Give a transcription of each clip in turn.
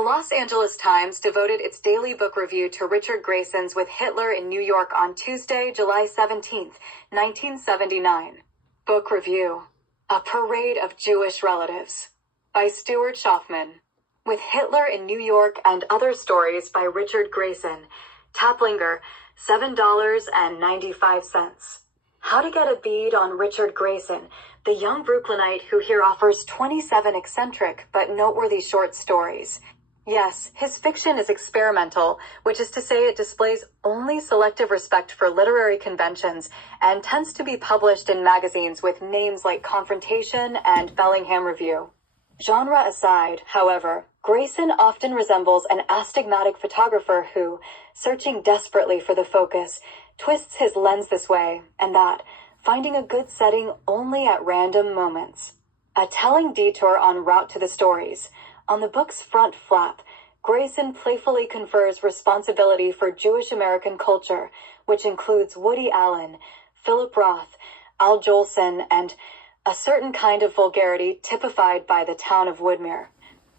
The Los Angeles Times devoted its daily book review to Richard Grayson's With Hitler in New York on Tuesday, July 17, 1979. Book review. A Parade of Jewish Relatives. By Stuart Schaffman. With Hitler in New York and Other Stories by Richard Grayson. Taplinger, $7.95. How to get a bead on Richard Grayson, the young Brooklynite who here offers 27 eccentric but noteworthy short stories. Yes, his fiction is experimental, which is to say it displays only selective respect for literary conventions and tends to be published in magazines with names like Confrontation and Bellingham Review. Genre aside, however, Grayson often resembles an astigmatic photographer who, searching desperately for the focus, twists his lens this way and that, finding a good setting only at random moments. A telling detour en route to the stories. On the book's front flap, Grayson playfully confers responsibility for Jewish American culture, which includes Woody Allen, Philip Roth, Al Jolson, and a certain kind of vulgarity typified by the town of Woodmere.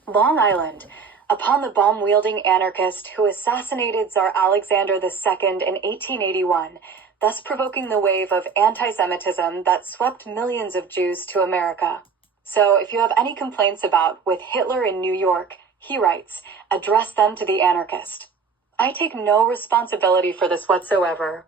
Long Island, upon the bomb-wielding anarchist who assassinated Tsar Alexander II in 1881, thus provoking the wave of anti-Semitism that swept millions of Jews to America. So if you have any complaints about With Hitler in New York, he writes, address them to the anarchist. I take no responsibility for this whatsoever.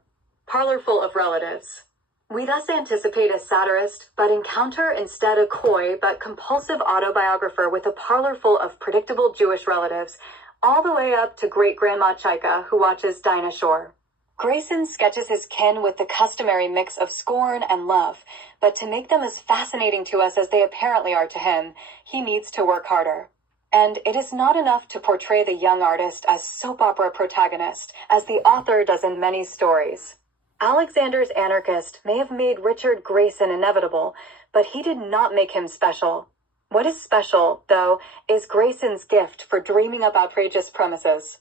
Parlorful of relatives. We thus anticipate a satirist, but encounter instead a coy but compulsive autobiographer with a parlorful of predictable Jewish relatives, all the way up to great-grandma Chaika who watches Dinah Shore. Grayson sketches his kin with the customary mix of scorn and love, but to make them as fascinating to us as they apparently are to him, he needs to work harder. And it is not enough to portray the young artist as soap opera protagonist, as the author does in many stories. Alexander's anarchist may have made Richard Grayson inevitable, but he did not make him special. What is special, though, is Grayson's gift for dreaming up outrageous premises.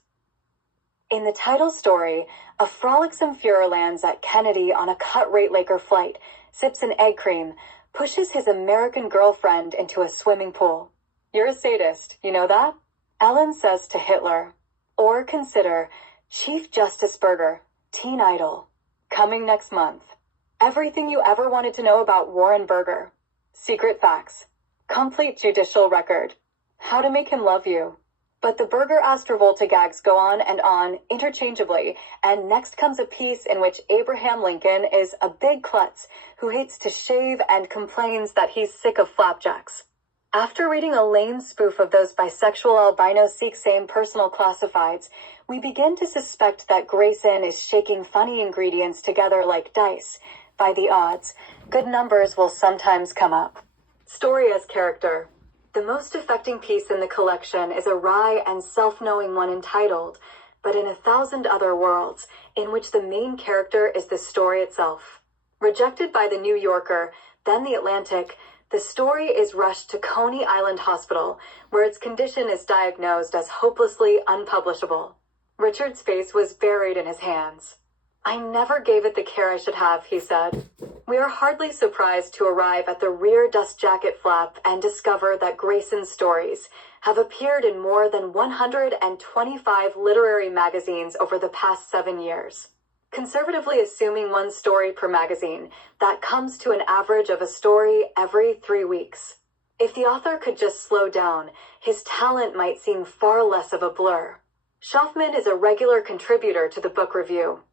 In the title story, a frolicsome Fuhrer lands at Kennedy on a cut-rate Laker flight, sips an egg cream, pushes his American girlfriend into a swimming pool. You're a sadist, you know that? Ellen says to Hitler. Or consider Chief Justice Berger, teen idol. Coming next month. Everything you ever wanted to know about Warren Berger. Secret facts. Complete judicial record. How to make him love you. But the Berger Astrovolta gags go on interchangeably, and next comes a piece in which Abraham Lincoln is a big klutz who hates to shave and complains that he's sick of flapjacks. After reading a lame spoof of those bisexual albino Sikh same personal classifieds, we begin to suspect that Grayson is shaking funny ingredients together like dice. By the odds, good numbers will sometimes come up. Story as character. The most affecting piece in the collection is a wry and self-knowing one entitled, But in 1,000 Other Worlds, in which the main character is the story itself. Rejected by the New Yorker, then the Atlantic, the story is rushed to Coney Island Hospital, where its condition is diagnosed as hopelessly unpublishable. Richard's face was buried in his hands. I never gave it the care I should have, he said. We are hardly surprised to arrive at the rear dust jacket flap and discover that Grayson's stories have appeared in more than 125 literary magazines over the past 7 years. Conservatively assuming one story per magazine, that comes to an average of a story every 3 weeks. If the author could just slow down, his talent might seem far less of a blur. Schaffman is a regular contributor to the book review.